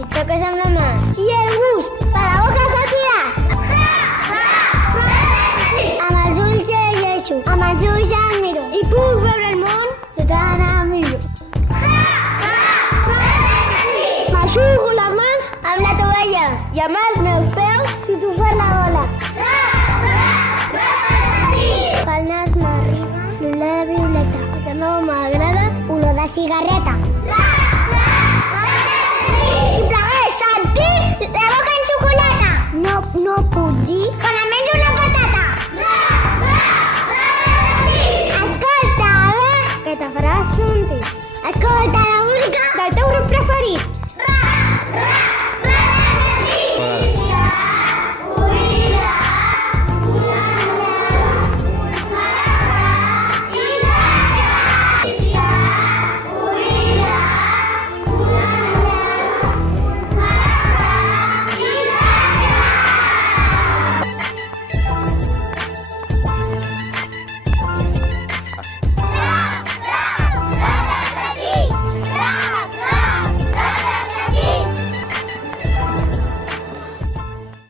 Si toques amb la mà i el gust per la boca sortirà. Amb els ulls llegeixo, amb els ulls el miro i puc veure el món sota la millor. M'aixugo les mans amb la tovalla i amb els meus peus si tu fas la bola. Pel nas m'arriba l'olor de violeta, que no m'agrada olor de cigarreta.